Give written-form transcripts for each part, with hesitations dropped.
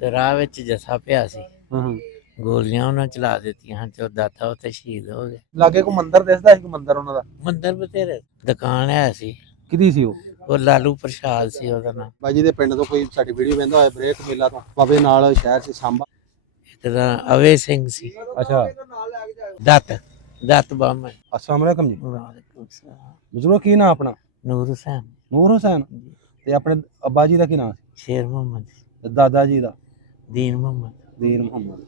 ਤੇ ਰਾਹ ਵਿੱਚ ਜੱਸਾ ਪਿਆ ਸੀ, ਹਾਂ ਗੋਲੀਆਂ ਉਹਨਾਂ ਚਲਾ ਦਿੱਤੀਆਂ ਤੇ ਉਹ ਦਾਤਾ ਉੱਥੇ ਸ਼ਹੀਦ ਹੋ ਗਏ। ਲਾਗੇ ਕੋ ਮੰਦਿਰ ਦਿਸਦਾ ਸੀ, ਮੰਦਿਰ ਉਹਨਾਂ ਦਾ ਮੰਦਰ ਬਥੇਰੇ, ਦੁਕਾਨ ਹੈ ਸੀ, ਕਿਹਦੀ ਸੀ ਉਹ ਲਾਲੂ ਪ੍ਰਸ਼ਾਦ ਸੀ ਉਹਦਾ ਨਾਮ। ਬਾਜੀ ਦੇ ਪਿੰਡ ਤੋਂ ਕੋਈ ਸਾਡੀ ਵੀਡੀਓ ਵੇਂਦਾ ਹੋਇਆ ਬ੍ਰੇਕ ਮੇਲਾ ਤੋਂ ਬਾਬੇ ਨਾਲ ਸ਼ਹਿਰ ਸੀ ਸਾਂਬਾ। ਇੱਕ ਦਾ ਅਵੇ ਸਿੰਘ ਸੀ, ਅੱਛਾ ਦਤ ਬਾਮਣ। ਅਸਲਾਮ ਵਾਲੇਕਮ ਜੀ। ਵਾਲੇਕੁਮ ਸਲਾਮ। ਬਜ਼ੁਰਗੋ ਕੀ ਨਾਮ ਆਪਣਾ? ਨੂਰ ਹੁਸੈਨ। ਨੂਰ ਹੁਸੈਨ। ਤੇ ਆਪਣੇ ਅੱਬਾ ਜੀ ਦਾ ਕੀ ਨਾਮ ਸੀ? ਸ਼ੇਰ ਮੁਹੰਮਦ। ਤੇ ਦਾਦਾ ਜੀ ਦਾ? ਦੀਨ ਮੁਹੰਮਦ। ਦੀਨ ਮੁਹੰਮਦ।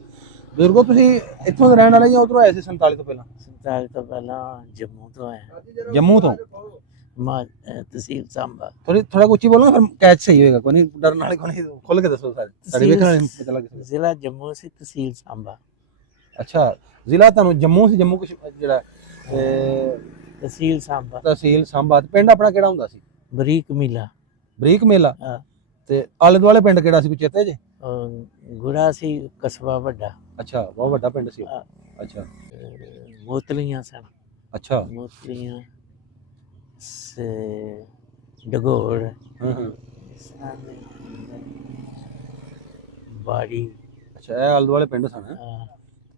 ਬਜ਼ੁਰਗੋ ਤੁਸੀਂ ਇੱਥੋਂ ਦੇ ਰਹਿਣ ਵਾਲੇ ਜਾਂ ਉਧਰੋਂ ਆਏ ਸੀ 47 ਤੋਂ ਪਹਿਲਾਂ? 47 ਤੋਂ ਪਹਿਲਾਂ ਜੰਮੂ ਤੋਂ ਆਇਆ। ਜੰਮੂ ਤੋਂ? ਤਹਿਸੀਲ ਸਾਂਬਾ। ਥੋੜਾ ਉੱਚੀ ਬੋਲੋ ਨਾ, ਫਿਰ ਕੈਚ ਸਹੀ ਹੋਏਗਾ। ਕੋਈ ਨਹੀਂ ਡਰਨ ਵਾਲੇ ਕੋਈ ਨਹੀਂ, ਖੁੱਲ ਕੇ ਦੱਸੋ ਸਾਰੇ, ਸਾਡੇ ਵੇਖਣ ਵਾਲੇ ਪਤਾ ਲੱਗ ਸਕੇ। ਜ਼ਿਲ੍ਹਾ ਜੰਮੂ ਸੀ, ਤਹਿਸੀਲ ਸਾਂਬਾ। ਅੱਛਾ, ਜ਼ਿਲ੍ਹਾ ਤੁਹਾਨੂੰ ਜੰਮੂ ਸੀ, ਜੰਮੂ ਜਿਹੜਾ ਤਹਿਸੀਲ ਸਾਂਬਾ। ਤਹਿਸੀਲ ਸਾਂਬਾ। ਤੇ ਪਿੰਡ ਆਪਣਾ ਕਿਹੜਾ ਹੁੰਦਾ ਸੀ? ਬਰੀਕ ਮੇਲਾ। ਬਰੀਕ ਮੇਲਾ। ਹਾਂ। ਤੇ ਆਲੇ ਦੁਆਲੇ ਪਿੰਡ ਕਿਹੜਾ ਸੀ, ਕੋਈ ਚੇਤੇ ਜੇ? ਗੁੜਾ ਸੀ, ਕਸਬਾ ਵੱਡਾ। ਅੱਛਾ, ਬਹੁਤ ਵੱਡਾ ਪਿੰਡ ਸੀ। ਅੱਛਾ। ਮੋਤਲੀਆਂ ਸਨ। ਅੱਛਾ। ਮੋਤਲੀਆਂ ਡਗੋੜ। ਬਾੜੀ। ਅੱਛਾ, ਇਹ ਆਲੇ ਦੁਆਲੇ ਪਿੰਡ ਸਨ।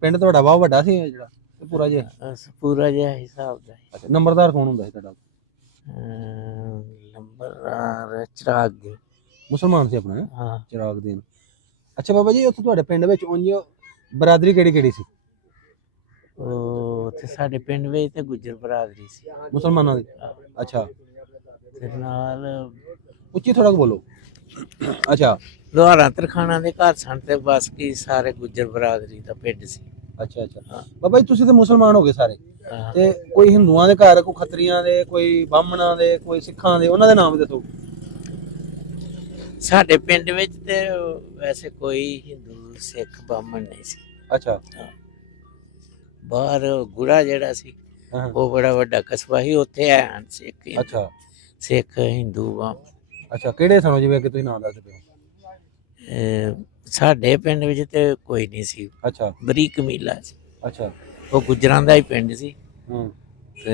ਪਿੰਡ ਤੁਹਾਡਾ ਬਹੁਤ ਵੱਡਾ ਸੀ ਜਿਹੜਾ, ਪੂਰਾ ਜਿਹਾ? ਪੂਰਾ ਜਿਹਾ ਹਿਸਾਬ ਦਾ। ਅੱਛਾ, ਨੰਬਰਦਾਰ ਕੌਣ ਹੁੰਦਾ ਸੀ ਤੁਹਾਡਾ? ਨੰਬਰਦਾਰ ਚਿਰਾਗ ਦੇ। ਮੁਸਲਮਾਨ ਸੀ ਆਪਣਾ? ਹਾਂ, ਚਿਰਾਗ ਦੀਨ। ਅੱਛਾ ਬਾਬਾ ਜੀ, ਉੱਥੇ ਤੁਹਾਡੇ ਪਿੰਡ ਵਿੱਚ ਉਂਝ ਬਰਾਦਰੀ ਕਿਹੜੀ ਕਿਹੜੀ ਸੀ? ਉੱਥੇ ਸਾਡੇ ਪਿੰਡ ਵਿੱਚ ਤੇ ਗੁੱਜਰ ਬਰਾਦਰੀ ਸੀ, ਮੁਸਲਮਾਨਾਂ ਦੀ। ਅੱਛਾ। ਤੇ ਨਾਲ ਉੱਚੀ ਥੋੜਾ ਬੋਲੋ। ਅੱਛਾ। ਲੋਹਾਰਾਂ ਤਰਖਾਣਾ ਦੇ ਘਰ ਸਨ ਤੇ ਬਸ ਕੀ ਸਾਰੇ ਗੁੱਜਰ ਬਰਾਦਰੀ ਦਾ ਪਿੰਡ ਸੀ। ਅੱਛਾ ਅੱਛਾ। ਬਾਬਾ ਜੀ ਤੁਸੀਂ ਤੇ ਮੁਸਲਮਾਨ ਹੋ ਗਏ ਸਾਰੇ, ਤੇ ਕੋਈ ਹਿੰਦੂਆਂ ਦੇ ਘਰ, ਕੋਈ ਖੱਤਰੀਆਂ ਦੇ, ਕੋਈ ਬਾਹਮਣਾਂ ਦੇ, ਕੋਈ ਸਿੱਖਾਂ ਦੇ, ਉਹਨਾਂ ਦੇ ਨਾਮ ਦੱਸੋ। ਸਾਡੇ ਪਿੰਡ ਵਿੱਚ ਤੇ ਵੈਸੇ ਕੋਈ ਹਿੰਦੂ ਸਿੱਖ ਬਾਹਮਣ ਨਹੀਂ ਸੀ। ਅੱਛਾ। ਬਾਹਰ ਗੁੜਾ ਜਿਹੜਾ ਸੀ ਉਹ ਬੜਾ ਵੱਡਾ ਕਸਬਾ ਸੀ, ਉੱਥੇ ਹਨ ਸਿੱਖ। ਅੱਛਾ। ਸਿੱਖ ਹਿੰਦੂ ਬਾਹਮਣ। ਅੱਛਾ, ਕਿਹੜੇ ਸਨ ਜਿਵੇਂ ਕਿ ਤੁਸੀਂ ਨਾਮ ਦੱਸ ਦਿਓ? ਸਾਡੇ ਪਿੰਡ ਵਿੱਚ ਤੇ ਕੋਈ ਨਹੀਂ ਸੀ। ਅੱਛਾ। ਬਰੀਕ ਮੇਲਾ ਸੀ। ਅੱਛਾ। ਉਹ ਗੁੱਜਰਾਂ ਦਾ ਹੀ ਪਿੰਡ ਸੀ। ਤੇ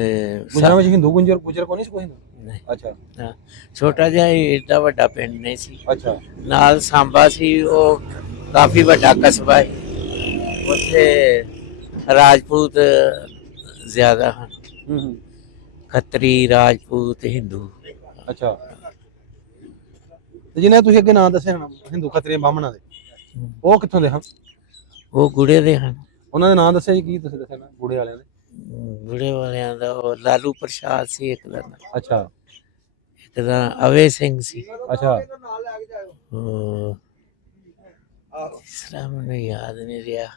ਗੁੱਜਰਾਂ ਵਿੱਚ ਹਿੰਦੂ ਗੁੱਜਰ ਕੋ ਨਹੀਂ ਸੀ ਕੋਈ? ਨਹੀਂ। ਅੱਛਾ। ਛੋਟਾ ਜਿਹਾ ਏਡਾ ਵੱਡਾ ਪਿੰਡ ਨਹੀਂ ਸੀ। ਅੱਛਾ। ਨਾਲ ਸਾਂਬਾ ਸੀ, ਉਹ ਕਾਫੀ ਵੱਡਾ ਕਸਬਾ ਹੈ, ਉੱਥੇ ਰਾਜਪੂਤ ਜ਼ਿਆਦਾ ਹਨ। ਖੱਤਰੀ, ਰਾਜਪੂਤ, ਹਿੰਦੂ। ਅੱਛਾ। ਤੇ ਜਿਹਨੇ ਤੁਸੀਂ ਅੱਗੇ ਨਾਂ ਦੱਸੇ ਹਨ ਹਿੰਦੂ, ਖੱਤਰੀ, ਬਾਹਮਣਾਂ ਦੇ, ਉਹ ਕਿੱਥੋਂ ਦੇ ਹਨ? ਉਹ ਗੁੜੇ ਦੇ ਹਨ। ਉਹਨਾਂ ਦੇ ਨਾਂ ਦੱਸਿਆ ਜੀ, ਕੀ ਤੁਸੀਂ ਦੱਸਿਆ ਨਾ ਗੁੜੇ ਵਾਲਿਆਂ ਦੇ? ਗੁੜੇ ਵਾਲਿਆਂ ਦਾ ਉਹ ਲਾਲੂ ਪ੍ਰਸ਼ਾਦ ਸੀ ਇੱਕ ਦਾ। ਅੱਛਾ। ਇੱਕ ਦਾ ਅਵੇ ਸਿੰਘ ਸੀ। ਅੱਛਾ। ਤੀਸਰਾ ਮੈਨੂੰ ਯਾਦ ਨਹੀਂ ਰਿਹਾ।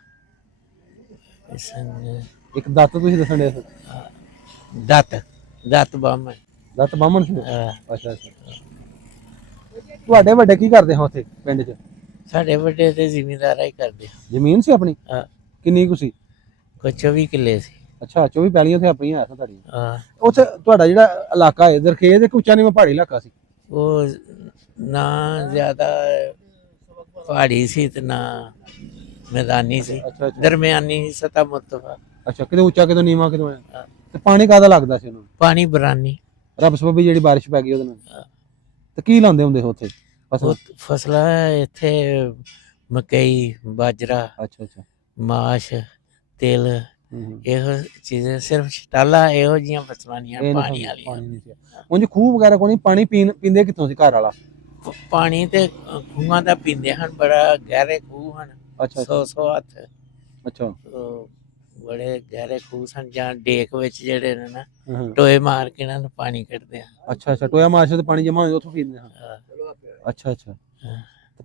ਇੱਕ ਦੱਤ ਤੁਸੀਂ ਦੱਸਣ ਦੇ? ਦਤ ਬਾਹਮਣ। ਦੱਤ ਬਾਹਮਣ ਸੀ? ਅੱਛਾ ਅੱਛਾ। ਤੁਹਾਡੇ ਵੱਡੇ ਕੀ ਕਰਦੇ ਹੋ ਉੱਥੇ ਪਿੰਡ 'ਚ? ਸਾਡੇ ਵੱਡੇ ਤੇ ਜ਼ਿਮੀਂਦਾਰਾਂ ਹੀ ਕਰਦੇ। ਜ਼ਮੀਨ ਸੀ ਆਪਣੀ? ਕਿੰਨੀ ਕੁ ਸੀ? ਕੋਈ 24 ਕਿੱਲੇ ਸੀ। ਅੱਛਾ, 24 ਪੈਲੀਆਂ ਉੱਥੇ ਆਪਣੀਆਂ ਹੈ ਤੁਹਾਡੀਆਂ? ਹਾਂ। ਉੱਥੇ ਤੁਹਾਡਾ ਜਿਹੜਾ ਇਲਾਕਾ ਹੈ ਦਰਖੇਜ਼, ਇੱਕ ਉੱਚਾ ਨੀਵਾਂ ਪਹਾੜੀ ਇਲਾਕਾ ਸੀ? ਉਹ ਨਾ ਜ਼ਿਆਦਾ ਪਹਾੜੀ ਸੀ ਤੇ ਨਾ ਮੈਦਾਨੀ ਸੀ, ਦਰਮਿਆਨੀ ਸਤਹ ਮੁਰਤਫਾ। ਅੱਛਾ, ਕਿਤੇ ਉੱਚਾ ਕਿਤੇ ਨੀਵਾਂ ਕਿਤੇ? ਤੇ ਪਾਣੀ ਕਾਹਦਾ ਲੱਗਦਾ ਸੀ ਉਹਨੂੰ? ਪਾਣੀ ਬਰਾਨੀ। ਰੱਬ ਸਬੱਬੀ ਜਿਹੜੀ ਬਾਰਿਸ਼ ਪੈ ਗਈ ਉਹਦੇ ਨਾਲ। ਤੇ ਕੀ ਲਾਉਂਦੇ ਹੁੰਦੇ ਉੱਥੇ ਫਸਲਾਂ? ਇੱਥੇ ਮਕਈ, ਬਾਜਰਾ। ਅੱਛਾ ਅੱਛਾ। ਮਾਸ਼, ਤਿਲ, ਇਹੋ ਚੀਜ਼ਾਂ, ਸਿਰਫ ਛਟਾਲਾ ਇਹੋ ਜਿਹੀਆਂ ਫਸਲਾਂ ਨਹੀਂ ਪਾਣੀ ਵਾਲੀਆਂ। ਉਂਝ ਖੂਹ ਵਗੈਰਾ ਕੋਈ ਨਹੀਂ? ਪਾਣੀ ਪੀਂਦੇ ਕਿੱਥੋਂ ਸੀ ਘਰ ਵਾਲਾ? ਪਾਣੀ ਤੇ ਖੂਹਾਂ ਦਾ ਪੀਂਦੇ ਹਨ, ਬੜਾ ਗਹਿਰੇ ਖੂਹ ਹਨ। ਅੱਛਾ। 100 ਹੱਥ। ਅੱਛਾ। ਬੜੇ ਗਹਿਰੇ ਖੂਹ ਸਨ, ਜਾਂ ਡੇਕ ਵਿੱਚ ਜਿਹੜੇ ਨੇ ਨਾ ਟੋਏ ਮਾਰ ਕੇ ਇਹਨਾਂ ਨੂੰ ਪਾਣੀ ਕੱਢਦੇ ਆ। ਅੱਛਾ ਅੱਛਾ, ਟੋਇਆ ਮਾਰ ਕੇ ਪਾਣੀ ਜਮਾ ਹੋ ਉੱਥੋਂ ਪੀਂਦੇ ਹਾਂ? ਅੱਛਾ ਅੱਛਾ।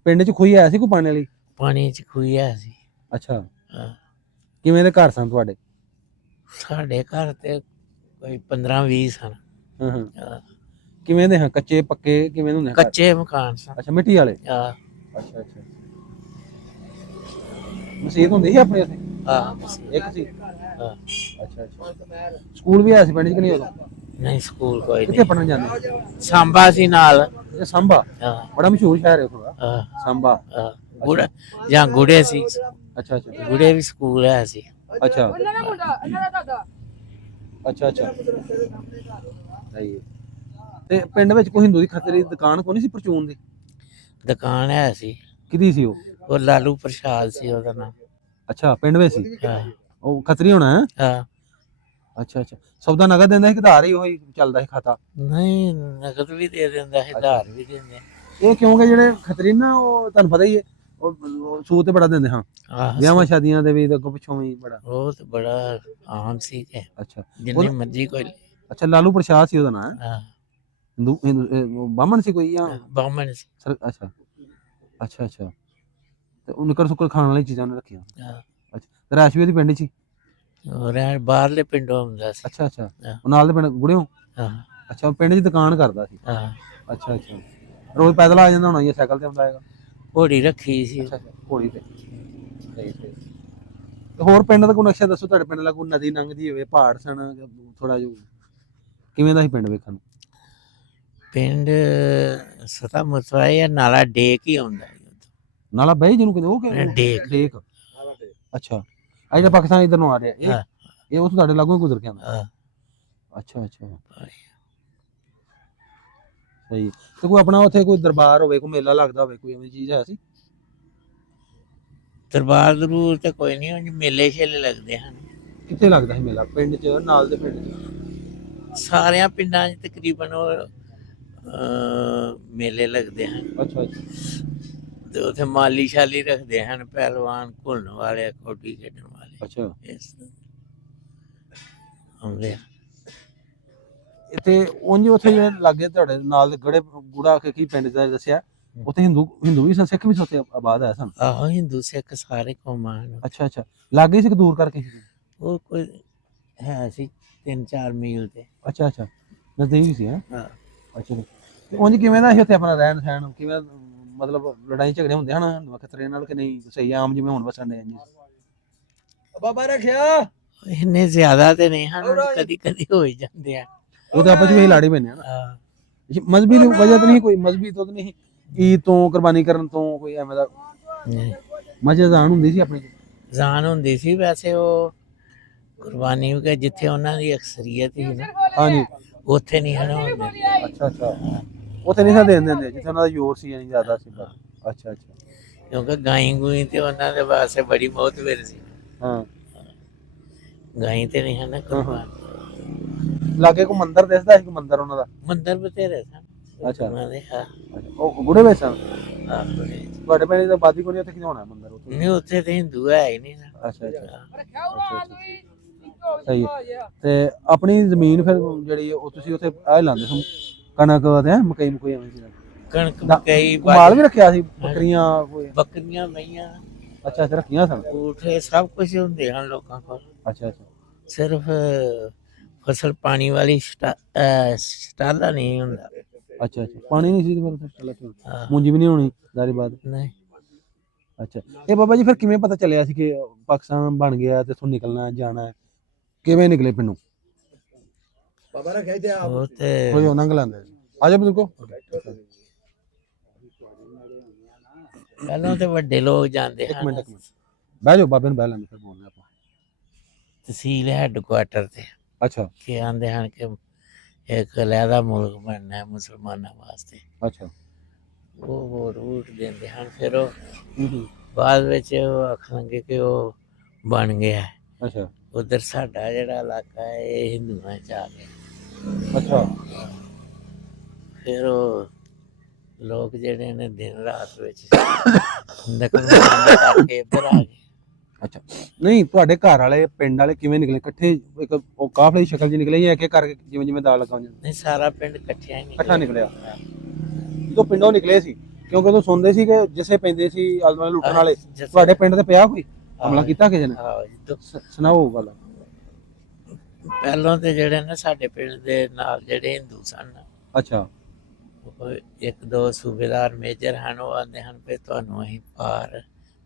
ਪਿੰਡ 'ਚ ਖੂਹੀ ਹੈ ਸੀ ਕੋਈ ਪਾਣੀ ਵਾਲੀ? ਪਾਣੀ 'ਚ ਖੂਹੀ ਹੈ ਸੀ। ਅੱਛਾ। ਕਿਵੇਂ ਦੇ ਘਰ ਸਨ ਤੁਹਾਡੇ? ਸਾਡੇ ਘਰ ਤੇ ਕੋਈ 15-20 ਸਨ। ਕਿਵੇਂ ਦੇ? ਹਾਂ, ਕੱਚੇ ਪੱਕੇ ਕਿਵੇਂ ਦੇ ਹੁੰਦੇ? ਕੱਚੇ ਮਕਾਨ ਸਨ। ਅੱਛਾ, ਮਿੱਟੀ ਵਾਲੇ? ਅੱਛਾ ਅੱਛਾ। ਮਸਜਿਦ ਹੁੰਦੀ ਸੀ ਆਪਣੇ ਉੱਥੇ? ਇੱਕ ਸੀ? ਅੱਛਾ ਅੱਛਾ। ਸਕੂਲ ਵੀ ਹੈ ਸੀ ਪਿੰਡ 'ਚ ਕਿ ਨਹੀਂ ਉਦੋਂ? ਨਹੀਂ, ਸਕੂਲ ਕੋਈ ਨਹੀਂ। ਕਿੱਥੇ ਪੜ੍ਹਨ ਜਾਂਦੇ? ਸਾਂਬਾ ਸੀ ਨਾਲ। ਸਾਂਬਾ ਬੜਾ ਮਸ਼ਹੂਰ ਸ਼ਹਿਰ ਹੈ ਥੋੜਾ, ਸਾਂਬਾ। ਗੁੜਾ ਜਾਂ ਗੁੜੇ ਸੀ। ਅੱਛਾ ਅੱਛਾ। ਗੁੜੇ ਵੀ ਸਕੂਲ ਹੈ ਸੀ। ਅੱਛਾ ਅੱਛਾ ਅੱਛਾ। ਸਹੀ। ਤੇ ਪਿੰਡ ਵਿੱਚ ਕੋਈ ਹਿੰਦੂ ਦੀ ਖੱਤਰੀ ਦੀ ਦੁਕਾਨ ਕੋਈ ਨਹੀਂ ਸੀ ਪਰਚੂਨ ਦੀ? ਦੁਕਾਨ ਹੈ ਸੀ। ਕਿਹਦੀ ਸੀ ਉਹ? ਉਹ ਲਾਲੂ ਪ੍ਰਸ਼ਾਦ ਸੀ ਉਹਦਾ ਨਾਮ। ਅੱਛਾ ਪਿੰਡ ਵਿੱਚ ਸੀ ਹਾਂ ਉਹ ਖੱਤਰੀ ਹੋਣਾ ਹੈ। ਹਾਂ। ਅੱਛਾ ਅੱਛਾ ਸੌਦਾ ਨਗਦ ਦਿੰਦਾ ਸੀ ਕਿ ਉਧਾਰ ਹੀ ਉਹੀ ਚੱਲਦਾ ਸੀ ਖਾਤਾ? ਨਹੀਂ ਨਕਦ ਵੀ ਦੇ ਦਿੰਦਾ ਹੈ, ਉਧਾਰ ਵੀ ਦਿੰਦੇ। ਇਹ ਕਿਉਂਕਿ ਜਿਹੜੇ ਖੱਤਰੀ ਨਾ ਉਹ ਤੁਹਾਨੂੰ ਪਤਾ ਹੀ ਹੈ ਉਹ ਸੂਤ ਤੇ ਬੜਾ ਦਿੰਦੇ ਹਾਂ ਆਹ ਵਿਆਹਾਂ ਸ਼ਾਦੀਆਂ ਦੇ ਵੀ ਅੱਗੋਂ ਪਿੱਛੋਂ ਵੀ ਬੜਾ। ਉਹ ਤੇ ਬੜਾ ਆਮ ਸੀ ਕਿ ਅੱਛਾ ਜਿੰਨੀ ਮਰਜ਼ੀ ਕੋਈ। ਅੱਛਾ ਲਾਲੂ ਪ੍ਰਸ਼ਾਦ ਸੀ ਉਹਦਾ ਨਾਂ? ਹਾਂ ਹਿੰਦੂ ਬਾਹਮਣ ਸੀ ਕੋਈ ਜਾਂ? ਬਾਹਮਣ ਸੀ। ਅੱਛਾ ਅੱਛਾ ਅੱਛਾ ਤੇ ਉਹ ਨਿੱਕਰ ਸੁੱਕਰ ਖਾਣ ਵਾਲੀ ਚੀਜ਼ਾਂ ਨੇ ਰੱਖੀਆਂ। ਹਾਂ ਅੱਛਾ ਤੇ ਰਾਸ਼ ਵੀ ਉਹਦੀ ਪਿੰਡ 'ਚ ਹੀ? ਹੋਰ ਬਾਹਰਲੇ ਪਿੰਡੋਂ ਆਉਂਦਾ ਸੀ। ਅੱਛਾ ਅੱਛਾ ਉਹ ਨਾਲ ਦੇ ਪਿੰਡ ਗੁੜਿਓ? ਹਾਂ ਅੱਛਾ ਪਿੰਡ 'ਚ ਦੁਕਾਨ ਕਰਦਾ ਸੀ? ਹਾਂ। ਅੱਛਾ ਅੱਛਾ ਰੋਜ਼ ਪੈਦਲ ਆ ਜਾਂਦਾ ਹੋਣਾ ਜਾਂ ਸਾਈਕਲ ਤੇ ਆਉਂਦਾ ਹੈਗਾ? ਘੋੜੀ ਰੱਖੀ ਸੀ। ਅੱਛਾ ਘੋੜੀ ਤੇ ਸਹੀ ਸਹੀ। ਤੇ ਹੋਰ ਪਿੰਡ ਦਾ ਕੋਈ ਨਕਸ਼ਾ ਦੱਸੋ, ਤੁਹਾਡੇ ਪਿੰਡ ਦਾ ਕੋਈ ਨਦੀ ਲੰਘਦੀ ਹੋਵੇ, ਪਹਾੜ ਸਨ ਥੋੜਾ ਜਿਹਾ ਕਿਵੇਂ ਦਾ ਸੀ ਪਿੰਡ ਵੇਖਣ ਨੂੰ? ਪਿੰਡ ਸਤਾ ਮਸਵਾਏ ਆ, ਨਾਲਾ ਡੇਕ ਹੀ ਆਉਂਦਾ। ਨਾਲਾ ਬਈ ਜਿਹਨੂੰ ਕਹਿੰਦੇ ਉਹ ਕਿ ਡੇਕ। ਡੇਕ ਅੱਛਾ ਆ ਜਿਹੜਾ ਪਾਕਿਸਤਾਨ ਇਧਰ ਨੂੰ ਆ ਰਿਹਾ ਹਾਂ ਇਹ ਉਹ ਤੁਹਾਡੇ ਲਾਗੋਂ ਹੀ ਗੁਜ਼ਰ ਕੇ ਆਉਂਦਾ? ਹਾਂ। ਅੱਛਾ ਅੱਛਾ ਸਹੀ। ਤੇ ਕੋਈ ਆਪਣਾ ਉੱਥੇ ਕੋਈ ਦਰਬਾਰ ਹੋਵੇ, ਕੋਈ ਮੇਲਾ ਲੱਗਦਾ ਹੋਵੇ, ਕੋਈ ਐਵੇਂ ਚੀਜ਼ ਹੈ ਸੀ? ਦਰਬਾਰ ਦਰੂਰ ਤੇ ਕੋਈ ਨਹੀਂ, ਉਂਝ ਮੇਲੇ ਛੇਲੇ ਲੱਗਦੇ ਹਨ। ਕਿੱਥੇ ਲੱਗਦਾ ਸੀ ਮੇਲਾ? ਪਿੰਡ 'ਚ ਨਾਲ ਦੇ ਪਿੰਡ 'ਚ? ਸਾਰਿਆਂ ਪਿੰਡਾਂ 'ਚ ਤਕਰੀਬਨ ਉਹ ਮੇਲੇ ਲੱਗਦੇ ਹਨ। ਅੱਛਾ ਅੱਛਾ ਤੇ ਉੱਥੇ ਮਾਲੀ ਸ਼ਾਲੀ ਰੱਖਦੇ ਹਨ, ਪਹਿਲਵਾਨ ਘੁਲਣ ਵਾਲੇ, ਕੌਡੀ ਖੇਡਣ ਵਾਲੇ ਅੱਛਾ ਇਸ ਆਉਂਦੇ ਆ। ਇੱਥੇ ਉਂਝ ਉੱਥੇ ਜਿਹੜੇ ਲਾਗੇ ਤੁਹਾਡੇ ਨਾਲ ਦੇ ਗੜੇ ਗੁੜਾ ਕੀ ਪਿੰਡ ਦਾ ਦੱਸਿਆ ਉੱਥੇ ਹਿੰਦੂ ਵੀ ਸਨ, ਸਿੱਖ ਵੀ ਉੱਥੇ ਆਬਾਦ ਹੈ ਸਨ? ਆਹੋ ਹਿੰਦੂ ਸਿੱਖ ਸਾਰੇ ਕੌਮਾਂ ਹਨ। ਅੱਛਾ ਅੱਛਾ ਲਾਗੇ ਸੀ ਕਿ ਦੂਰ ਕਰਕੇ? ਉਹ ਕੋਈ ਹੈ ਸੀ 3-4 ਮੀਲ ਤੇ। ਅੱਛਾ ਅੱਛਾ ਨਜ਼ਦੀਕ ਸੀ? ਹਾਂ ਅੱਛਾ ਤੇ ਉਂਝ ਕਿਵੇਂ ਦਾ ਸੀ ਉੱਥੇ ਆਪਣਾ ਰਹਿਣ ਸਹਿਣ ਕਿਵੇਂ, ਮਤਲਬ ਲੜਾਈ ਝਗੜੇ ਹੁੰਦੇ ਹਨ ਖਤਰੇ ਨਾਲ ਕਿ ਨਹੀਂ ਸਹੀ ਆਮ ਜਿਵੇਂ ਹੁਣ ਵਸਣ ਦੇ? ਬਾਬਾ ਰੱਖਿਆ ਇੰਨੇ ਜ਼ਿਆਦਾ ਤੇ ਨਹੀਂ ਹਨ, ਕਦੀ ਕਦੀ ਹੋ ਹੀ ਜਾਂਦੇ ਆ। ਉਹ ਤਾਂ ਆਪਸ ਵਿੱਚ ਹੀ ਲਾੜੀ ਪੈਂਦੇ ਆ। ਮਜ਼ਹਬੀ ਦੀ ਵਜ੍ਹਾ ਤਾਂ ਨਹੀਂ, ਕੋਈ ਮਜ਼ਹਬੀ ਤੋਂ ਨਹੀਂ, ਈਦ ਤੋਂ ਕੁਰਬਾਨੀ ਕਰਨ ਤੋਂ ਕੋਈ ਐਵੇਂ ਦਾ ਮਜ਼ੇ ਜਾਨ ਹੁੰਦੀ ਸੀ ਆਪਣੀ? ਜਾਨ ਹੁੰਦੀ ਸੀ ਵੈਸੇ ਉਹ ਕੁਰਬਾਨੀ ਵੀ ਜਿੱਥੇ ਉਹਨਾਂ ਦੀ ਅਕਸਰੀਅਤ ਸੀ ਨਾ, ਹਾਂਜੀ ਉੱਥੇ ਨਹੀਂ ਹਨ ਹੁੰਦੇ। ਅੱਛਾ ਅੱਛਾ ਉੱਥੇ ਨਹੀਂ ਸੀ ਦੇਣ ਦਿੰਦੇ ਜਿੱਥੇ ਉਹਨਾਂ ਦਾ ਜ਼ੋਰ ਸੀ ਯਾਨੀ ਜ਼ਿਆਦਾ ਸੀ? ਅੱਛਾ ਅੱਛਾ ਕਿਉਂਕਿ ਗਾਈ ਗੂਈ ਤੇ ਉਹਨਾਂ ਦੇ ਵਾਸਤੇ ਬੜੀ ਬਹੁਤ ਵੇਰ ਸੀ। ਹਾਂ ਗਾਈ ਤੇ ਨਹੀਂ ਹਨ ਕੁਰਬਾਨ। ਲਾਗੇ ਕੋਈ ਮੰਦਿਰ ਦਿਸਦਾ ਸੀ? ਕੋਈ ਮੰਦਿਰ ਉਹਨਾਂ ਦਾ? ਮੰਦਿਰ ਬਥੇਰੇ ਸਨ। ਅੱਛਾ ਉਹਨਾਂ ਦੇ ਹਾਂ ਉਹ ਗੁੜੇ ਵਿੱਚ ਸਨ? ਆਪਣੇ ਤੁਹਾਡੇ ਪਿੰਡ ਦਾ ਬਾਦੀ ਕੋਲ ਉੱਥੇ ਕਿਉਂ ਹੋਣਾ ਮੰਦਿਰ ਉੱਥੇ? ਨਹੀਂ ਉੱਥੇ ਤੇ ਹਿੰਦੂ ਹੈ ਹੀ ਨਹੀਂ। ਅੱਛਾ ਅੱਛਾ ਸਹੀ ਹੈ। ਤੇ ਆਪਣੀ ਜ਼ਮੀਨ ਫਿਰ ਜਿਹੜੀ ਉਹ ਤੁਸੀਂ ਉੱਥੇ ਆਹ ਲਾਉਂਦੇ ਸੀ ਕਣਕ ਤੇ ਮਕਈ ਮੁਕਈ ਐਵੇਂ ਸੀ? ਕਣਕ ਮਕਈ ਮਾਲ ਵੀ ਰੱਖਿਆ ਸੀ? ਬੱਕਰੀਆਂ ਕੋਈ? ਬੱਕਰੀਆਂ ਮਈਆਂ ਅੱਛਾ ਅੱਛਾ ਰੱਖੀਆਂ ਸਨ? ਊਠ ਸਭ ਕੁਝ ਹੁੰਦੇ ਹਨ ਲੋਕਾਂ ਕੋਲ। ਅੱਛਾ ਅੱਛਾ ਸਿਰਫ ਫਸਲ ਪਾਣੀ ਵਾਲੀ ਸਟਾਲਾ ਨਹੀਂ ਹੁੰਦਾ। ਅੱਛਾ ਅੱਛਾ ਪਾਣੀ ਨਹੀਂ ਸੀ ਮੂੰਜੀ ਵੀ ਨਹੀਂ ਹੋਣੀ ਜ਼ਾਰੀ ਬਾਤ? ਨਹੀਂ। ਅੱਛਾ ਇਹ ਬਾਬਾ ਜੀ ਫਿਰ ਕਿਵੇਂ ਪਤਾ ਚੱਲਿਆ ਸੀ ਕਿ ਪਾਕਿਸਤਾਨ ਬਣ ਗਿਆ ਤੇ ਇੱਥੋਂ ਨਿਕਲਣਾ ਜਾਣਾ, ਕਿਵੇਂ ਨਿਕਲੇ ਪਿੰਡੋਂ? ਬਾਬਾ ਰੱਖਿਆ ਉਹ ਤੇ ਕੋਈ ਨੰਗ ਲੈਂਦੇ ਆ ਜਾ ਬਜ਼ੁਰਗੋ। ਪਹਿਲਾਂ ਤੇ ਵੱਡੇ ਲੋਕ ਜਾਂਦੇ ਇੱਕ ਹਨ। ਮਿੰਟ ਬਹਿ ਜਾਓ, ਬਾਬੇ ਨੂੰ ਬਹਿ ਲੈਂਦੇ ਫਿਰ ਬੋਲਦੇ ਆਪਾਂ। ਤਹਿਸੀਲ ਹੈੱਡਕੁਆਟਰ ਤੇ ਅੱਛਾ ਕਿ ਆਂਦੇ ਹਨ ਕਿ ਇੱਕ ਲਹਿਦਾ ਮੁਲਕ ਬਣਨਾ ਹੈ ਮੁਸਲਮਾਨਾਂ ਵਾਸਤੇ। ਅੱਛਾ ਉਹ ਵੋਟ ਵੂਟ ਦਿੰਦੇ ਹਨ, ਫਿਰ ਉਹ ਬਾਅਦ ਵਿੱਚ ਉਹ ਆਖਣਗੇ ਕਿ ਉਹ ਬਣ ਗਿਆ। ਅੱਛਾ ਉਧਰ ਸਾਡਾ ਜਿਹੜਾ ਇਲਾਕਾ ਹੈ ਇਹ ਹਿੰਦੂਆਂ 'ਚ ਆ ਗਿਆ। ਅੱਛਾ ਫਿਰ ਉਹ ਲੋਕ ਜਿਹੜੇ ਨੇ ਦਿਨ ਰਾਤ ਵਿੱਚ ਨਕਲ ਕਰਕੇ ਇੱਧਰ ਆ ਗਏ। ਅੱਛਾ ਨਹੀਂ ਤੁਹਾਡੇ ਘਰ ਵਾਲੇ ਪਿੰਡ ਵਾਲੇ ਕਿਵੇਂ ਨਿਕਲੇ ਇਕੱਠੇ, ਇੱਕ ਉਹ ਕਾਫਲੇ ਦੀ ਸ਼ਕਲ 'ਚ ਨਿਕਲੇ ਜਾਂ ਇੱਕ ਇੱਕ ਕਰਕੇ ਜਿਵੇਂ ਜਿਵੇਂ ਦਾਲ ਲਗਾਉਂਦੇ? ਨਹੀਂ ਸਾਰਾ ਪਿੰਡ ਇਕੱਠਿਆਂ ਹੀ ਇਕੱਠਾ ਨਿਕਲਿਆ ਜਦੋਂ ਪਿੰਡੋਂ ਨਿਕਲੇ ਸੀ? ਕਿਉਂਕਿ ਉਦੋਂ ਸੁਣਦੇ ਸੀ ਕਿ ਜਿਸੇ ਪੈਂਦੇ ਸੀ ਆਲਮਾਂ ਲੁੱਟਣ ਵਾਲੇ, ਤੁਹਾਡੇ ਪਿੰਡ ਤੇ ਪਿਆ ਕੋਈ ਹਮਲਾ ਕੀਤਾ ਕਿਸੇ ਨੇ? ਸੁਣਾਓ ਗੱਲ। ਪਹਿਲਾਂ ਤੇ ਜਿਹੜੇ ਨੇ ਸਾਡੇ ਪਿੰਡ ਦੇ ਨਾਲ ਜਿਹੜੇ ਹਿੰਦੂ ਸਨ, ਅੱਛਾ ਇੱਕ ਦੋ ਸੂਬੇਦਾਰ ਮੇਜਰ ਹਨ, ਉਹ ਆਉਂਦੇ ਹਨ ਵੀ ਤੁਹਾਨੂੰ ਅਸੀਂ ਪਾਰ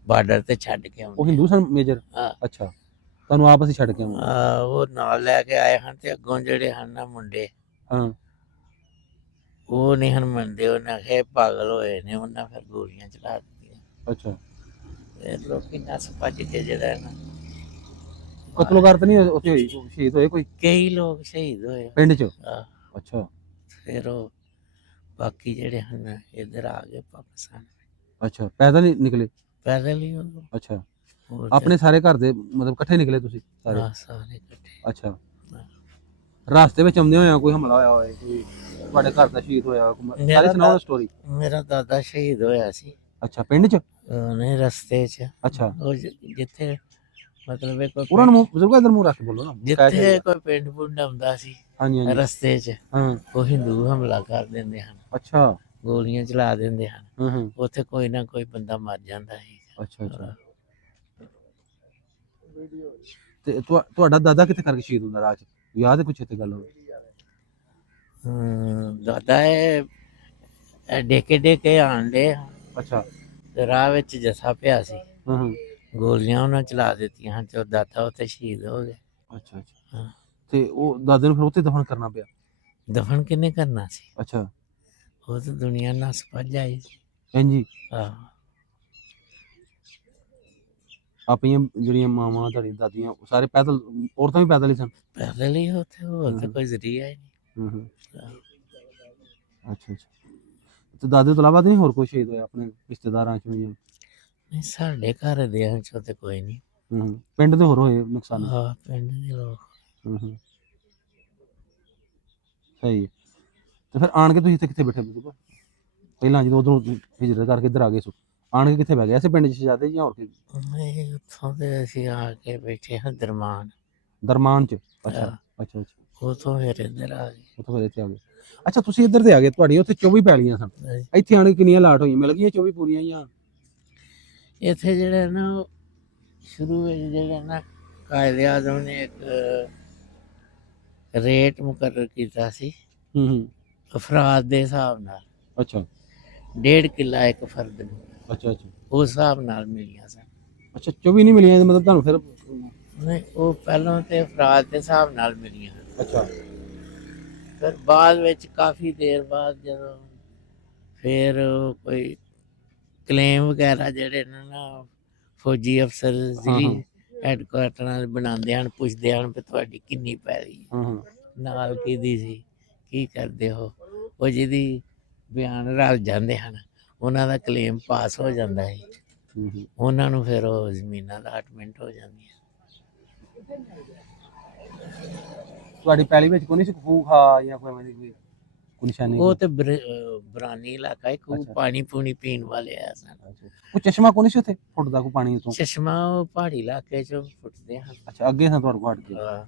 ਬਾਰਡਰ ਤੇ ਛੱਡ ਕੇ ਆਉਂਦੇ। ਉਹ ਹਿੰਦੂ ਸਨ ਮੇਜਰ? ਹਾਂ ਅੱਛਾ ਤੁਹਾਨੂੰ ਆਪਸ ਹੀ ਛੱਡ ਕੇ ਆਉਂਦੇ? ਉਹ ਨਾਲ ਲੈ ਕੇ ਆਏ ਹਨ ਤੇ ਅੱਗੋਂ ਜਿਹੜੇ ਹਨ ਨਾ ਮੁੰਡੇ ਹਾਂ ਉਹ ਨਹੀਂ ਹਨ ਮੰਨਦੇ, ਉਹਨਾਂ ਆਖਿਆ ਪਾਗਲ ਹੋਏ ਨੇ, ਉਹਨਾਂ ਫਿਰ ਗੋਲੀਆਂ ਚਲਾ ਦਿੱਤੀਆਂ। ਅੱਛਾ ਫਿਰ ਲੋਕੀ ਨੱਸ ਭੱਜ ਕੇ ਜਿਹੜਾ ਨਾ ਕਤਲੋਗਾਰ ਤਾਂ ਨਹੀਂ ਉੱਥੇ ਹੋਈ, ਸ਼ਹੀਦ ਹੋਏ ਕੋਈ? ਕਈ ਲੋਕ ਸ਼ਹੀਦ ਹੋਏ ਪਿੰਡ 'ਚ? ਅੱਛਾ ਫਿਰ ਉਹ ਬਾਕੀ ਜਿਹੜੇ ਹਨ ਇੱਧਰ ਆ ਗਏ ਪਾਕਿਸਤਾਨ। ਅੱਛਾ ਪੈਦਲ ਹੀ ਨਿਕਲੇ? ਪੈਦਲ ਹੀ ਉਦੋਂ। ਅੱਛਾ, ਹੋਰ ਆਪਣੇ ਸਾਰੇ ਘਰ ਦੇ ਮਤਲਬ ਇਕੱਠੇ ਨਿਕਲੇ ਤੁਸੀਂ ਸਾਰੇ? ਹਾਂ, ਸਾਰੇ ਇਕੱਠੇ। ਅੱਛਾ, ਰਾਸਤੇ ਵਿੱਚ ਆਉਂਦੇ ਹੋਇਆ ਕੋਈ ਹਮਲਾ ਹੋਇਆ ਹੋਵੇ, ਕੋਈ ਤੁਹਾਡੇ ਘਰ ਦਾ ਸ਼ਹੀਦ ਹੋਇਆ ਹੋਇਆ, ਸਾਰੀ ਮੇਰਾ ਸੁਣਾਓ ਸਟੋਰੀ। ਮੇਰਾ ਦਾਦਾ ਸ਼ਹੀਦ ਹੋਇਆ ਸੀ ਅੱਛਾ, ਪਿੰਡ 'ਚ? ਨਹੀਂ, ਰਸਤੇ 'ਚ। ਅੱਛਾ, ਉਹ ਜਿੱਥੇ ਮਤਲਬ ਕੋਈ ਉਹਨਾਂ ਨੂੰ ਬਜ਼ੁਰਗ ਇਧਰ ਮੂੰਹ ਰੱਖ ਕੇ ਬੋਲੋ ਨਾ, ਜਿੱਥੇ ਕੋਈ ਪਿੰਡ ਪੁੰਡ ਆਉਂਦਾ ਸੀ ਹਾਂਜੀ ਹਾਂਜੀ, ਰਸਤੇ 'ਚ, ਹਾਂ, ਉਹ ਹਿੰਦੂ ਹਮਲਾ ਕਰ ਦਿੰਦੇ ਹਨ, ਅੱਛਾ, ਗੋਲੀਆਂ ਚਲਾ ਦਿੰਦੇ ਹਨ। ਹਾਂ ਹਾਂ, ਉੱਥੇ ਕੋਈ ਨਾ ਕੋਈ ਬੰਦਾ ਮਰ ਜਾਂਦਾ ਸੀ। ਅੱਛਾ ਅੱਛਾ। ਤੇ ਤੁਹਾਡਾ ਦਾਦਾ ਕਿੱਥੇ ਕਰਕੇ ਸ਼ਹੀਦ ਹੁੰਦਾ ਰਾਹ 'ਚ, ਯਾਦ ਹੈ ਕੁਛ ਇੱਥੇ ਗੱਲ ਹੋਵੇ? ਦਾਦਾ ਇਹ ਡੇਕੇ ਡੇਕੇ ਆਣ ਡੇ ਅੱਛਾ, ਤੇ ਰਾਹ ਵਿੱਚ ਜੱਸਾ ਪਿਆ ਸੀ, ਹਾਂ ਹਾਂ, ਗੋਲੀਆਂ ਉਹਨਾਂ ਚਲਾ ਦਿੱਤੀਆਂ ਹਨ ਤੇ ਉਹ ਦਾਦਾ ਉੱਥੇ ਸ਼ਹੀਦ ਹੋ ਗਏ। ਅੱਛਾ ਅੱਛਾ। ਹਾਂ। ਤੇ ਉਹ ਦਾਦੇ ਨੂੰ ਫਿਰ ਉੱਥੇ ਦਫਨ ਕਰਨਾ ਪਿਆ? ਦਫਨ ਕਿਹਨੇ ਕਰਨਾ ਸੀ? ਅੱਛਾ, ਉਹ ਤਾਂ ਦੁਨੀਆ ਨੱਸ ਭੱਜ ਆਈ ਸੀ। ਹਾਂਜੀ। ਆਹ, ਆਪਣੀਆਂ ਜਿਹੜੀਆਂ ਮਾਵਾਂ ਤੁਹਾਡੀ ਦਾਦੀਆਂ ਸਾਰੇ ਪੈਦਲ, ਔਰਤਾਂ ਵੀ ਪੈਦਲ ਹੀ ਸਨ? ਪੈਦਲ ਹੀ ਉੱਥੇ, ਹੋਰ ਤਾਂ ਕੋਈ ਜ਼ਰੀਆ ਹੀ ਹੂੰ ਹੂੰ, ਨਹੀਂ। ਅੱਛਾ ਅੱਛਾ। ਤੇ ਦਾਦੇ ਤੋਂ ਇਲਾਵਾ ਤਾਂ ਨਹੀਂ ਹੋਰ ਕੋਈ ਸ਼ਹੀਦ ਹੋਇਆ ਆਪਣੇ ਰਿਸ਼ਤੇਦਾਰਾਂ 'ਚ ਜਾਂ? ਨਹੀਂ, ਸਾਡੇ ਘਰ ਦੇ ਚੋਂ ਤੇ ਕੋਈ ਨਹੀਂ। ਹੂੰ, ਪਿੰਡ ਦੇ ਹੋਰ ਹੋਏ ਨੁਕਸਾਨ? ਹਾਂ, ਪਿੰਡ ਦੇ ਲੋਕ। ਹੂੰ ਹੂੰ, ਸਹੀ ਹੈ। ਤੇ ਫਿਰ ਆਣ ਕੇ ਤੁਸੀਂ ਇੱਥੇ ਕਿੱਥੇ ਬੈਠੇ ਬਜ਼ੁਰਗ? ਪਹਿਲਾਂ ਜਦੋਂ ਉਧਰੋਂ ਹਿਜਰਤ ਕਰਕੇ ਇੱਧਰ ਆ ਗਏ ਸੋ, ਆਣ ਕੇ ਕਿੱਥੇ ਬਹਿ ਗਏ? ਐਸੇ ਪਿੰਡ 'ਚ ਜ਼ਿਆਦਾ ਜਾਂ ਹੋਰ ਕੀ? ਨਹੀਂ, ਉੱਥੋਂ ਤੇ ਅਸੀਂ ਆ ਕੇ ਬੈਠੇ ਹਾਂ ਦਰਮਾਨ। ਦਰਮਾਨ 'ਚ? ਅੱਛਾ ਹਾਂ, ਅੱਛਾ ਅੱਛਾ, ਉੱਥੋਂ ਫਿਰ ਇੱਧਰ ਆ ਗਏ। ਉੱਥੋਂ ਫਿਰ ਇੱਥੇ ਆ ਗਏ। ਅੱਛਾ, ਤੁਸੀਂ ਇੱਧਰ ਤੇ ਆ ਗਏ, ਤੁਹਾਡੀ ਉੱਥੇ 24 ਪੈਲੀਆਂ ਸਨ, ਹਾਂਜੀ। ਇੱਥੇ ਆਣ ਕੇ ਕਿੰਨੀਆਂ ਲਾਟ ਹੋਈਆਂ? ਮਿਲ ਗਈਆਂ 24 ਪੂਰੀਆਂ ਜਾਂ? ਇੱਥੇ ਜਿਹੜੇ ਨਾ ਸ਼ੁਰੂ ਵਿੱਚ ਜਿਹੜੇ ਨਾ ਕਾਇਦੇ ਆਜ਼ਮ ਨੇ ਇੱਕ ਰੇਟ ਮੁਕਰਰ ਕੀਤਾ ਸੀ ਹੂੰ ਹੂੰ, ਅਫਰਾਦ ਦੇ ਹਿਸਾਬ ਨਾਲ। ਅੱਛਾ 1.5 ਕਿੱਲਾ ਇੱਕ ਫਰਦ ਨੂੰ, ਅੱਛਾ ਅੱਛਾ ਉਸ ਹਿਸਾਬ ਨਾਲ ਮਿਲੀਆਂ ਸਨ। ਅੱਛਾ, 24 ਨਹੀਂ ਮਿਲੀਆਂ ਮਤਲਬ ਤੁਹਾਨੂੰ ਫਿਰ? ਨਹੀਂ, ਉਹ ਪਹਿਲਾਂ ਤੇ ਅਫਰਾਦ ਦੇ ਹਿਸਾਬ ਨਾਲ ਮਿਲੀਆਂ। ਅੱਛਾ, ਫਿਰ ਬਾਅਦ ਵਿੱਚ ਕਾਫੀ ਦੇਰ ਬਾਅਦ ਜਦੋਂ ਫਿਰ ਕੋਈ ਕਲੇਮ ਵਗੈਰਾ ਜਿਹੜੇ ਨੇ ਨਾ ਫੌਜੀ ਅਫਸਰ ਹਾਂ ਹਾਂ, ਜਿਹੜੀ ਹੈਡਕੁਆਟਰਾਂ ਬਣਾਉਂਦੇ ਹਨ, ਪੁੱਛਦੇ ਹਨ ਵੀ ਤੁਹਾਡੀ ਕਿੰਨੀ ਪੈਲੀ ਹਾਂ ਹਾਂ, ਨਾਲ ਕਿਹਦੀ ਸੀ, ਕੀ ਕਰਦੇ ਹੋ, ਉਹ ਜਿਹਦੀ ਬਿਆਨ ਰਲ ਜਾਂਦੇ ਹਨ ਉਹਨਾਂ ਦਾ ਕਲੇਮ ਪਾਸ ਹੋ ਜਾਂਦਾ ਹੈ, ਹੂੰ ਹੂੰ, ਉਹਨਾਂ ਨੂੰ ਫਿਰ ਉਹ ਜ਼ਮੀਨਾਂ ਅਲਾਟਮੈਂਟ ਹੋ ਜਾਂਦੀਆਂ। ਤੁਹਾਡੀ ਪੈਲੀ ਵਿੱਚ ਕੋਈ ਨਹੀਂ ਸੀ ਖੂਹ ਖਾ ਜਾਂ ਕੋਈ ਐਵੇਂ ਦੀ ਕੋਈ ਨਿਸ਼ਾਨੀ? ਉਹ ਤੇ ਬਰਾਨੀ ਇਲਾਕਾ ਹੈ, ਖੂਹ ਅੱਛਾ ਪਾਣੀ ਪੂਣੀ ਪੀਣ ਵਾਲੇ ਆ ਸਨ। ਅੱਛਾ, ਕੋਈ ਚਸ਼ਮਾ ਕੋਈ ਨਹੀਂ ਸੀ ਉੱਥੇ ਫੁੱਟਦਾ ਕੋਈ ਪਾਣੀ ਉੱਤੋਂ? ਚਸ਼ਮਾ ਉਹ ਪਹਾੜੀ ਇਲਾਕੇ 'ਚੋਂ ਫੁੱਟਦੇ ਹਨ। ਅੱਛਾ, ਅੱਗੇ ਸਨ ਤੁਹਾਡੇ ਕੋਲ ਹਟ ਕੇ? ਹਾਂ।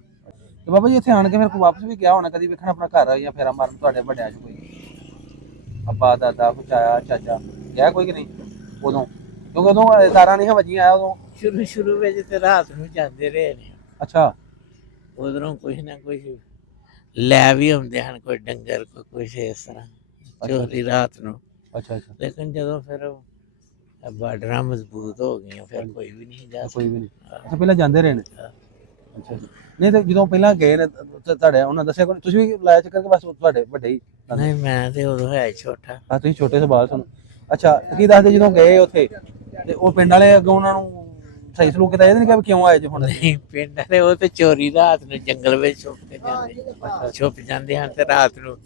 ਤੇ ਬਾਬਾ ਜੀ ਇੱਥੇ ਆਣ ਕੇ ਫਿਰ ਕੋਈ ਵਾਪਸ ਵੀ ਗਿਆ ਹੋਣਾ ਕਦੀ, ਵੇਖਣਾ ਆਪਣਾ ਘਰ ਜਾਂ ਫੇਰਾ ਮਾਰਨ ਤੁਹਾਡੇ ਵੱਡਿਆਂ 'ਚ ਕੋਈ ਅੱਬਾ ਦਾਦਾ ਕੋਈ ਚਾਚਾ ਚਾਚਾ ਗਿਆ ਕੋਈ ਕਿ ਨਹੀਂ ਉਦੋਂ? ਕਿਉਂਕਿ ਉਦੋਂ ਤਾਰਾਂ ਨਹੀਂ ਵੱਜੀਆਂ ਆਇਆ ਉਦੋਂ। ਸ਼ੁਰੂ ਵਿੱਚ ਤੇ ਰਾਤ ਨੂੰ ਜਾਂਦੇ ਰਹੇ ਨੇ, ਅੱਛਾ ਉਧਰੋਂ ਕੁਛ ਨਾ ਕੁਛ ਲੈ ਵੀ ਆਉਂਦੇ ਹਨ, ਕੋਈ ਡੰਗਰ ਕੋਈ ਕੁਛ ਇਸ ਤਰ੍ਹਾਂ ਚੋਰੀ ਰਾਤ ਨੂੰ। ਅੱਛਾ ਅੱਛਾ, ਲੇਕਿਨ ਜਦੋਂ ਫਿਰ ਬਾਰਡਰਾਂ ਮਜ਼ਬੂਤ ਹੋ ਗਈਆਂ ਫਿਰ ਕੋਈ ਵੀ ਨਹੀਂ ਜਾ ਕੋਈ ਵੀ ਨਹੀਂ। ਸਕਦਾ। ਅੱਛਾ, ਪਹਿਲਾਂ ਜਾਂਦੇ ਰਹੇ ਨੇ? ਅੱਛਾ, ਨਹੀਂ ਤੇ ਜਦੋਂ ਪਹਿਲਾਂ ਗਏ ਨੇ ਤੁਹਾਡੇ ਉਹਨਾਂ ਦੱਸਿਆ ਕੋਈ, ਤੁਸੀਂ ਵੀ ਲਾਇਆ ਚੱਕਰ ਕਿ ਬਸ ਤੁਹਾਡੇ ਵੱਡੇ ਹੀ? ਨਹੀਂ, ਮੈਂ ਤੇ ਉਦੋਂ ਹੈ ਛੋਟਾ। ਹਾਂ, ਤੁਸੀਂ ਛੋਟੇ ਤੋਂ ਬਾਅਦ ਸੁਣ। ਅੱਛਾ, ਕੀ ਦੱਸਦੇ ਜਦੋਂ ਗਏ ਉੱਥੇ ਤੇ ਉਹ ਪਿੰਡ ਵਾਲੇ ਅੱਗੋਂ ਉਹਨਾਂ ਨੂੰ ਸਹੀ ਸਲੂਕ ਕੀਤਾ, ਇਹ ਨਹੀਂ ਕਿ ਕਿਉਂ ਆਏ ਜੇ ਹੁਣ? ਨਹੀਂ, ਪਿੰਡ ਵਾਲੇ ਉਹ ਤੇ ਚੋਰੀ ਰਾਤ ਨੂੰ ਜੰਗਲ ਵਿੱਚ ਛੁਪ ਜਾਂਦੇ ਹਨ ਤੇ ਰਾਤ ਨੂੰ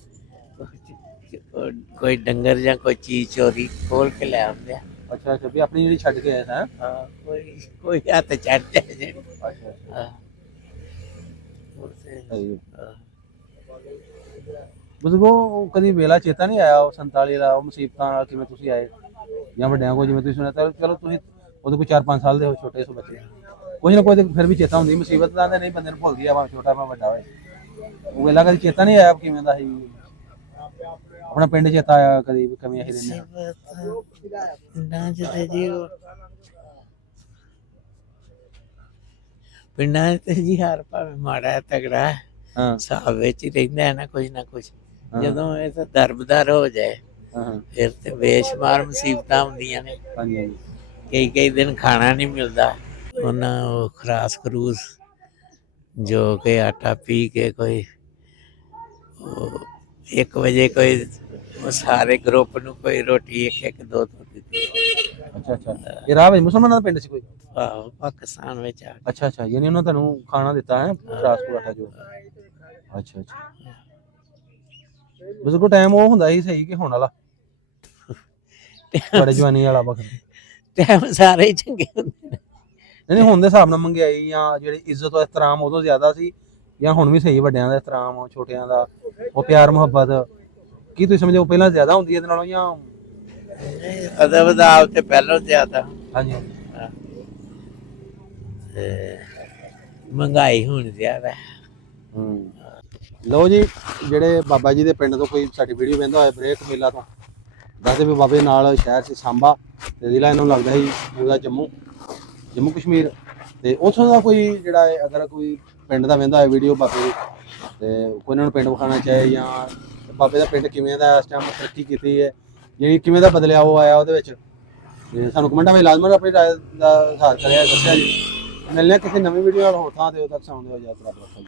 ਕੋਈ ਡੰਗਰ ਜਾਂ ਕੋਈ ਚੀਜ਼ ਚੋਰੀ ਖੋਲ ਕੇ ਲੈ ਆਉਂਦੇ ਆ। ਅੱਛਾ ਅੱਛਾ, ਵੀ ਆਪਣੀ ਜਿਹੜੀ ਛੱਡ ਕੇ ਆਏ ਹੈ? ਹਾਂ, ਕੋਈ ਹੱਥ ਚੜ੍ਹ ਜਾਏ ਜਿਹੜੀ। ਅੱਛਾ ਅੱਛਾ, ਹਾਂ, ਉਹ ਤੇ ਸਹੀ ਹੈ। ਹਾਂ। ਬਜ਼ੁਰਗੋ ਕਦੀ ਵੇਲਾ ਚੇਤਾ ਨਹੀਂ ਆਇਆ ਉਹ 47 ਦਾ, ਉਹ ਮੁਸੀਬਤਾਂ ਨਾਲ ਕਿਵੇਂ ਤੁਸੀਂ ਆਏ ਜਾਂ ਵੱਡਿਆਂ ਕੋਲ ਜਿਵੇਂ ਤੁਸੀਂ ਸੁਣਿਆ? ਤਾਂ ਚਲੋ ਤੁਸੀਂ ਉਹਦੇ ਕੋਈ 4-5 ਸਾਲ ਦੇ ਹੋ, ਛੋਟੇ ਸੋ ਬੱਚੇ, ਕੁਝ ਨਾ ਕੁਝ ਫਿਰ ਵੀ ਚੇਤਾ ਹੁੰਦੀ ਮੁਸੀਬਤ ਦਾ, ਨਹੀਂ ਬੰਦੇ ਨੂੰ ਭੁੱਲਦੀ ਆ ਭਾਵੇਂ ਛੋਟਾ ਭਾਵੇਂ ਵੱਡਾ ਹੋਏ। ਉਹ ਵੇਲਾ ਕਦੀ ਚੇਤਾ ਨਹੀਂ ਆਇਆ ਕਿਵੇਂ ਦਾ ਸੀ? ਆਪਣਾ ਪਿੰਡ ਚੇਤਾ ਆਇਆ ਕਦੀ ਵੀ ਕਿਵੇਂ ਅਸੀਂ ਰਹਿੰਦੇ ਹਾਂ? ਪਿੰਡਾਂ 'ਚ ਤੇ ਜੀ ਪਿੰਡਾਂ 'ਚ ਤੇ ਜੀ ਹਰ ਭਾਵੇਂ ਮਾੜਾ ਤਗੜਾ ਹਾਂ ਹਿਸਾਬ ਵਿੱਚ ਹੀ ਰਹਿੰਦਾ ਹੈ ਨਾ ਕੁਝ ਨਾ ਕੁਝ। ਹਾਂ। ਜਦੋਂ ਇਹ ਤਾਂ ਦਰਬਦਰ ਹੋ ਜਾਏ ਹਾਂ, ਫਿਰ ਤੇ ਬੇਸ਼ੁਮਾਰ ਮੁਸੀਬਤਾਂ ਹੁੰਦੀਆਂ ਨੇ। ਹਾਂਜੀ ਹਾਂਜੀ, ਕਈ ਦਿਨ ਖਾਣਾ ਨਹੀਂ ਮਿਲਦਾ, ਉਹਨਾਂ ਉਹ ਖਰਾਸ ਖਰੂਸ ਜੋ ਕਿ ਆਟਾ ਪੀ ਕੇ ਕੋਈ 1 ਵਜੇ ਕੋਈ ਉਹ ਸਾਰੇ ਗਰੁੱਪ ਨੂੰ ਕੋਈ ਰੋਟੀ ਇੱਕ ਦੋ ਦਿੱਤੀ। ਅੱਛਾ ਅੱਛਾ, ਇਹ ਰਾਹ ਵਿੱਚ ਮੁਸਲਮਾਨਾਂ ਦਾ ਪਿੰਡ ਸੀ ਕੋਈ? ਆਹੋ, ਪਾਕਿਸਤਾਨ ਵਿੱਚ ਆ ਕੇ। ਅੱਛਾ ਅੱਛਾ, ਯਾਨੀ ਉਹਨਾਂ ਤੁਹਾਨੂੰ ਖਾਣਾ ਦਿੱਤਾ ਹੈ ਰਾਜਪੁਰ ਆਟਾ ਜੋ? ਅੱਛਾ ਅੱਛਾ, ਬਸ ਕੋਈ ਟਾਈਮ ਉਹ ਹੁੰਦਾ ਸੀ ਸਹੀ ਕਿ ਹੁਣ ਵਾਲਾ ਤੁਹਾਡੇ ਜਵਾਨੀ ਵਾਲਾ ਵਕਤ? ਟਾਈਮ ਸਾਰੇ ਹੀ ਚੰਗੇ ਹੁੰਦੇ ਨੇ। ਨਹੀਂ ਹੁਣ ਦੇ ਹਿਸਾਬ ਨਾਲ ਮਹਿੰਗਾਈ ਜਾਂ ਜਿਹੜੀ ਇੱਜ਼ਤ ਔਰ ਇਹਿਤਰਾਮ ਉਦੋਂ ਜ਼ਿਆਦਾ ਸੀ ਜਾਂ ਹੁਣ ਵੀ ਸਹੀ ਵੱਡਿਆਂ ਦਾ ਇਹਿਤਰਾਮ ਛੋਟਿਆਂ ਦਾ ਉਹ ਪਿਆਰ ਮੁਹੱਬਤ ਕੀ ਤੁਸੀਂ ਸਮਝਦੇ ਹੋ ਪਹਿਲਾਂ ਜ਼ਿਆਦਾ ਹੁੰਦੀ ਹੈ ਇਹਦੇ ਨਾਲੋਂ ਜਾਂ ਅਦਬ ਅਦਾਬ ਤੇ ਪਹਿਲਾਂ ਜ਼ਿਆਦਾ। ਹਾਂਜੀ ਤੇ ਮਹਿੰਗਾਈ ਹੁਣ ਜ਼ਿਆਦਾ। ਲਓ ਜੀ ਜਿਹੜੇ ਬਾਬਾ ਜੀ ਦੇ ਪਿੰਡ ਤੋਂ ਕੋਈ ਸਾਡੀ ਵੀਡੀਓ ਵੇਖਦਾ ਹੋਇਆ ਬ੍ਰੇਕ ਮੇਲਾ ਤੋਂ ਦੱਸਦੇ ਵੀ ਬਾਬੇ ਨਾਲ ਸ਼ਹਿਰ 'ਚ ਸਾਂਬਾ ਤੇ ਜ਼ਿਲ੍ਹਾ ਇਹਨੂੰ ਲੱਗਦਾ ਸੀ ਉਹਦਾ ਜੰਮੂ ਕਸ਼ਮੀਰ ਤੇ ਉੱਥੋਂ ਦਾ ਕੋਈ ਜਿਹੜਾ ਅਗਰ ਕੋਈ ਪਿੰਡ ਦਾ ਵੇਖਦਾ ਹੋਇਆ ਵੀਡੀਓ ਬਾਬੇ ਦੀ ਤੇ ਕੋਈ ਇਹਨਾਂ ਨੂੰ ਪਿੰਡ ਵਿਖਾਉਣਾ ਚਾਹੇ ਜਾਂ ਬਾਬੇ ਦਾ ਪਿੰਡ ਕਿਵੇਂ ਦਾ ਇਸ ਟਾਈਮ ਤਰੱਕੀ ਕੀਤੀ ਹੈ ਜਿਹੜੀ ਕਿਵੇਂ ਦਾ ਬਦਲਾਅ ਆਇਆ ਉਹਦੇ ਵਿੱਚ ਤੇ ਸਾਨੂੰ ਕਮੈਂਟਾਂ ਵਿੱਚ ਲਾਜ਼ਮਨ ਆਪਣੀ ਰਾਏ ਦਾ ਇਜ਼ਹਾਰ ਕਰਿਆ ਦੱਸਿਆ ਜੀ। ਮਿਲਦੇ ਹਾਂ ਕਿਸੇ ਨਵੀਂ ਵੀਡੀਓ ਨਾਲ ਹੋਰ ਥਾਂ ਤੇ ਉਦੋਂ ਤੱਕ ਸਾਨੂੰ ਦਿਓ ਇਜਾਜ਼ਤ।